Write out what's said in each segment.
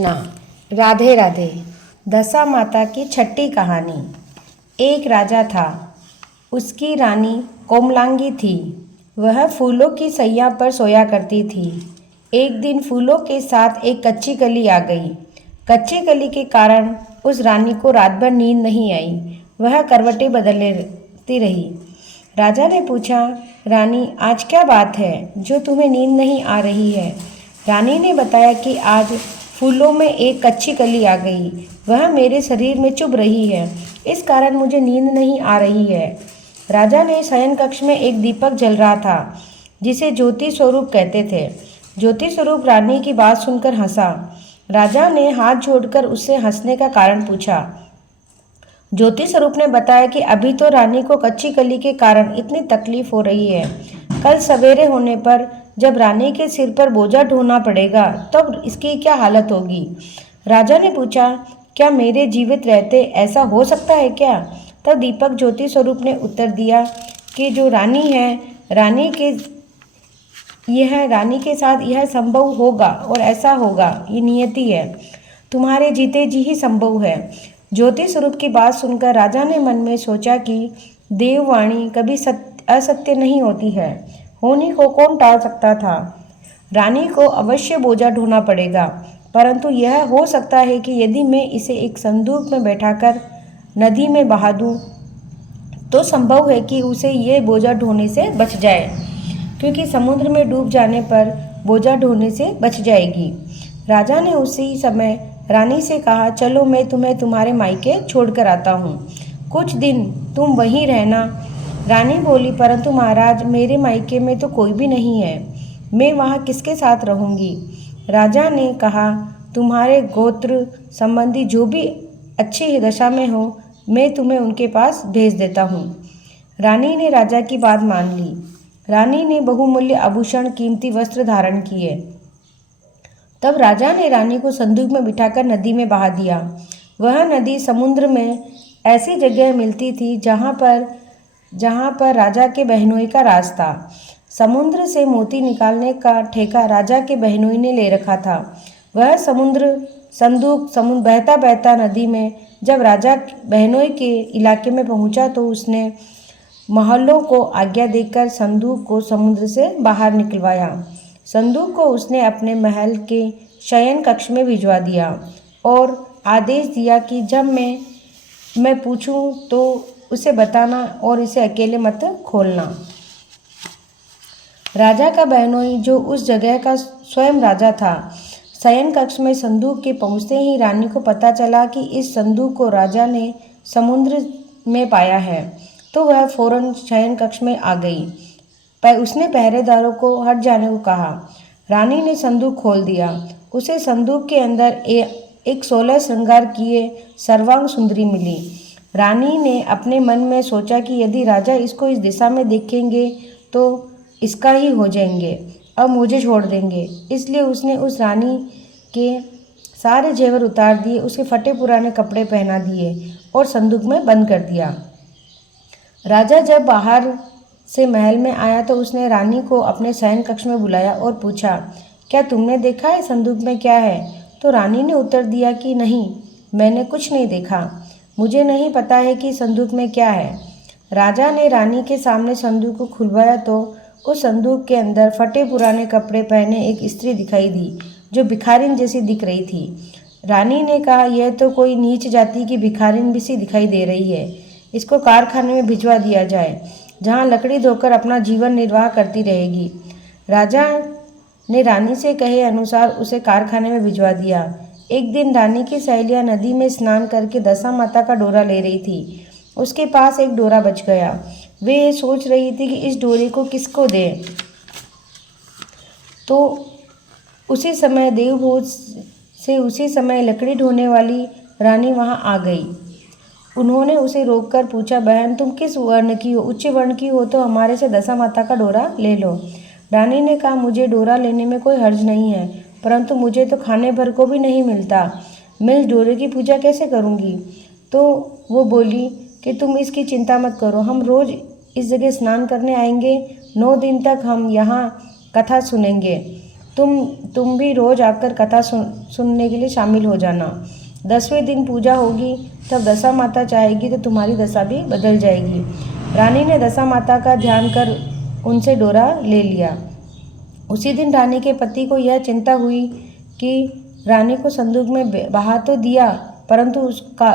ना राधे राधे। दशा माता की छठी कहानी। एक राजा था, उसकी रानी कोमलांगी थी। वह फूलों की सैया पर सोया करती थी। एक दिन फूलों के साथ एक कच्ची कली आ गई। कच्ची कली के कारण उस रानी को रात भर नींद नहीं आई। वह करवटें बदलती रही। राजा ने पूछा, रानी आज क्या बात है जो तुम्हें नींद नहीं आ रही है? रानी ने बताया कि आज फूलों में एक कच्ची कली आ गई। वह मेरे शरीर में चुभ रही है, इस कारण मुझे नींद नहीं आ रही है। राजा ने शयन कक्ष में एक दीपक जल रहा था, जिसे ज्योति स्वरूप कहते थे। ज्योति स्वरूप रानी की बात सुनकर हंसा। राजा ने हाथ जोड़कर उससे हंसने का कारण पूछा। ज्योति स्वरूप ने बताया कि अभी तो रानी को कच्ची कली के कारण इतनी तकलीफ हो रही है। कल सवेरे होने पर जब रानी के सिर पर बोझा ढोना पड़ेगा तब इसकी क्या हालत होगी। राजा ने पूछा, क्या मेरे जीवित रहते ऐसा हो सकता है क्या? तब दीपक ज्योति स्वरूप ने उत्तर दिया कि जो रानी है, रानी के साथ यह संभव होगा और ऐसा होगा, ये नियति है। तुम्हारे जीते जी ही संभव है। ज्योति स्वरूप की बात सुनकर राजा ने मन में सोचा कि देववाणी कभी असत्य नहीं होती है। होनी को कौन टाल सकता था। रानी को अवश्य बोझा ढोना पड़ेगा, परंतु यह हो सकता है कि यदि मैं इसे एक संदूक में बैठाकर नदी में बहा दूं, तो संभव है कि उसे ये बोझा ढोने से बच जाए, क्योंकि समुद्र में डूब जाने पर बोझा ढोने से बच जाएगी। राजा ने उसी समय रानी से कहा, चलो मैं तुम्हें तुम्हारे मायके छोड़कर आता हूँ, कुछ दिन तुम वहीं रहना। रानी बोली, परंतु महाराज, मेरे मायके में तो कोई भी नहीं है, मैं वहाँ किसके साथ रहूँगी? राजा ने कहा, तुम्हारे गोत्र संबंधी जो भी अच्छी दशा में हो, मैं तुम्हें उनके पास भेज देता हूँ। रानी ने राजा की बात मान ली। रानी ने बहुमूल्य आभूषण, कीमती वस्त्र धारण किए। तब राजा ने रानी को संदूक में बिठाकर नदी में बहा दिया। वह नदी समुद्र में ऐसी जगह मिलती थी जहाँ पर राजा के बहनोई का राज था। समुद्र से मोती निकालने का ठेका राजा के बहनोई ने ले रखा था। वह संदूक बहता बहता नदी में जब राजा बहनोई के इलाके में पहुंचा तो उसने महलों को आज्ञा देकर संदूक को समुद्र से बाहर निकलवाया। संदूक को उसने अपने महल के शयन कक्ष में भिजवा दिया और आदेश दिया कि जब मैं पूछूं तो उसे बताना और इसे अकेले मत खोलना। राजा का बहनोई, जो उस जगह का स्वयं राजा था, शयन कक्ष में संदूक के पहुंचते ही रानी को पता चला कि इस संदूक को राजा ने समुद्र में पाया है, तो वह फौरन शयन कक्ष में आ गई। पर उसने पहरेदारों को हट जाने को कहा। रानी ने संदूक खोल दिया। उसे संदूक के अंदर एक 16 श्रृंगार किए सर्वांग सुंदरी मिली। रानी ने अपने मन में सोचा कि यदि राजा इसको इस दिशा में देखेंगे तो इसका ही हो जाएंगे, अब मुझे छोड़ देंगे। इसलिए उसने उस रानी के सारे जेवर उतार दिए, उसके फटे पुराने कपड़े पहना दिए और संदूक में बंद कर दिया। राजा जब बाहर से महल में आया तो उसने रानी को अपने शयन कक्ष में बुलाया और पूछा, क्या तुमने देखा है संदूक में क्या है? तो रानी ने उत्तर दिया कि नहीं, मैंने कुछ नहीं देखा, मुझे नहीं पता है कि संदूक में क्या है। राजा ने रानी के सामने संदूक को खुलवाया तो उस संदूक के अंदर फटे पुराने कपड़े पहने एक स्त्री दिखाई दी, जो भिखारिन जैसी दिख रही थी। रानी ने कहा, यह तो कोई नीच जाति की भिखारिन भी सी दिखाई दे रही है, इसको कारखाने में भिजवा दिया जाए, जहाँ लकड़ी धोकर अपना जीवन निर्वाह करती रहेगी। राजा ने रानी से कहे अनुसार उसे कारखाने में भिजवा दिया। एक दिन रानी की सहेलियां नदी में स्नान करके दशा माता का डोरा ले रही थी। उसके पास एक डोरा बच गया। वे ये सोच रही थी कि इस डोरे को किसको दें। तो उसी समय देवभोज से उसी समय लकड़ी ढोने वाली रानी वहां आ गई। उन्होंने उसे रोककर पूछा, बहन तुम किस वर्ण की हो? उच्च वर्ण की हो तो हमारे से दशा माता का डोरा ले लो। रानी ने कहा, मुझे डोरा लेने में कोई हर्ज नहीं है, परंतु मुझे तो खाने भर को भी नहीं मिलता, मैं इस डोरे की पूजा कैसे करूँगी? तो वो बोली कि तुम इसकी चिंता मत करो, हम रोज़ इस जगह स्नान करने आएंगे, 9 दिन तक हम यहाँ कथा सुनेंगे। तुम भी रोज आकर कथा सुनने के लिए शामिल हो जाना। 10वें दिन पूजा होगी, तब दशा माता चाहेगी तो तुम्हारी दशा भी बदल जाएगी। रानी ने दशा माता का ध्यान कर उनसे डोरा ले लिया। उसी दिन रानी के पति को यह चिंता हुई कि रानी को संदूक में बहा तो दिया, परंतु उसका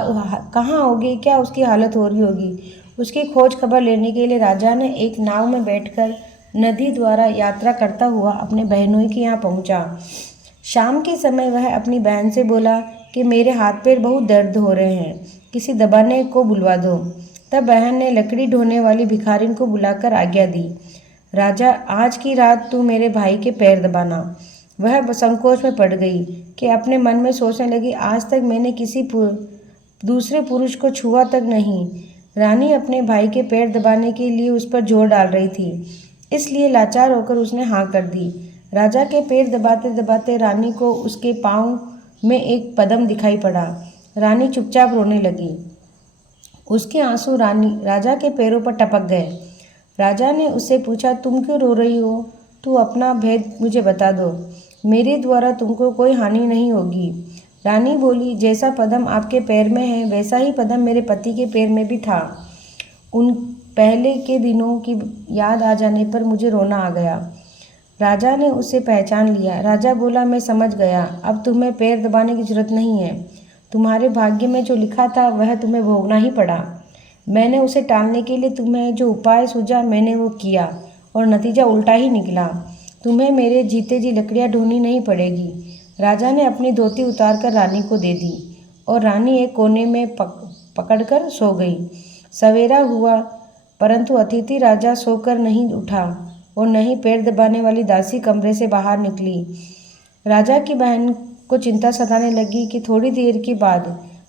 कहाँ होगी, क्या उसकी हालत हो रही होगी। उसकी खोज खबर लेने के लिए राजा ने एक नाव में बैठकर नदी द्वारा यात्रा करता हुआ अपने बहनोई के यहाँ पहुँचा। शाम के समय वह अपनी बहन से बोला कि मेरे हाथ पैर बहुत दर्द हो रहे हैं, किसी दबाने को बुलवा दो। तब बहन ने लकड़ी ढोने वाली भिखारिन को बुलाकर आज्ञा दी, राजा, आज की रात तू मेरे भाई के पैर दबाना। वह संकोच में पड़ गई कि अपने मन में सोचने लगी, आज तक मैंने किसी दूसरे पुरुष को छुआ तक नहीं। रानी अपने भाई के पैर दबाने के लिए उस पर जोर डाल रही थी, इसलिए लाचार होकर उसने हाँ कर दी। राजा के पैर दबाते दबाते रानी को उसके पाँव में एक पदम दिखाई पड़ा। रानी चुपचाप रोने लगी। उसके आंसू राजा के पैरों पर टपक गए। राजा ने उससे पूछा, तुम क्यों रो रही हो? तू अपना भेद मुझे बता दो, मेरे द्वारा तुमको कोई हानि नहीं होगी। रानी बोली, जैसा पदम आपके पैर में है वैसा ही पदम मेरे पति के पैर में भी था। उन पहले के दिनों की याद आ जाने पर मुझे रोना आ गया। राजा ने उसे पहचान लिया। राजा बोला, मैं समझ गया, अब तुम्हें पैर दबाने की जरूरत नहीं है। तुम्हारे भाग्य में जो लिखा था वह तुम्हें भोगना ही पड़ा। मैंने उसे टालने के लिए तुम्हें जो उपाय सूझा मैंने वो किया और नतीजा उल्टा ही निकला। तुम्हें मेरे जीते जी लकड़ियाँ ढूंढनी नहीं पड़ेगी। राजा ने अपनी धोती उतारकर रानी को दे दी और रानी एक कोने में पकड़कर सो गई। सवेरा हुआ, परंतु अतिथि राजा सोकर नहीं उठा और न ही पैर दबाने वाली दासी कमरे से बाहर निकली। राजा की बहन को चिंता सताने लगी कि थोड़ी देर के बाद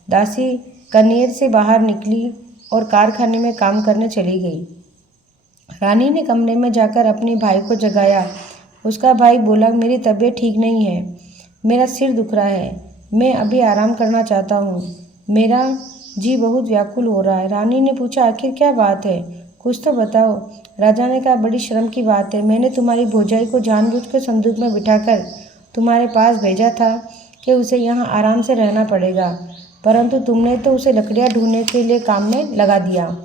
दासी कनेर से बाहर निकली और कारखाने में काम करने चली गई। रानी ने कमरे में जाकर अपने भाई को जगाया। उसका भाई बोला, मेरी तबीयत ठीक नहीं है, मेरा सिर दुख रहा है, मैं अभी आराम करना चाहता हूँ, मेरा जी बहुत व्याकुल हो रहा है। रानी ने पूछा, आखिर क्या बात है, कुछ तो बताओ। राजा ने कहा, बड़ी शर्म की बात है, मैंने तुम्हारी भौजाई को जानबूझकर संदूक में बिठाकर तुम्हारे पास भेजा था कि उसे यहाँ आराम से रहना पड़ेगा, परंतु तुमने तो उसे लकड़ियाँ ढूंढने के लिए काम में लगा दिया।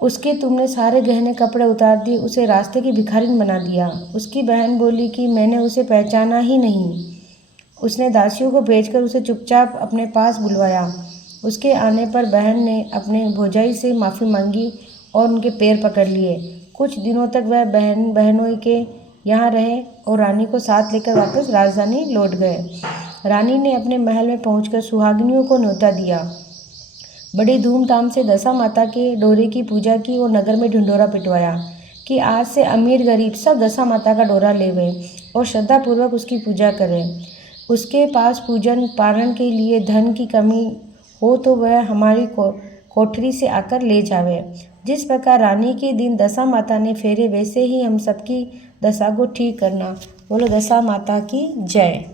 उसके तुमने सारे गहने कपड़े उतार दिए, उसे रास्ते की भिखारिन बना दिया। उसकी बहन बोली कि मैंने उसे पहचाना ही नहीं। उसने दासियों को भेजकर उसे चुपचाप अपने पास बुलवाया। उसके आने पर बहन ने अपने भौजाई से माफ़ी मांगी और उनके पैर पकड़ लिए। कुछ दिनों तक वह बहनोई के यहाँ रहे और रानी को साथ लेकर वापस राजधानी लौट गए। रानी ने अपने महल में पहुंचकर सुहागिनियों को न्योता दिया। बड़ी धूमधाम से दशा माता के डोरे की पूजा की और नगर में ढिंढोरा पिटवाया कि आज से अमीर गरीब सब दशा माता का डोरा लेवे और श्रद्धापूर्वक उसकी पूजा करें। उसके पास पूजन पारण के लिए धन की कमी हो तो वह हमारी कोठरी से आकर ले जावे। जिस प्रकार रानी के दिन दशा माता ने फेरे, वैसे ही हम सबकी दशा को ठीक करना। बोलो दशा माता की जय।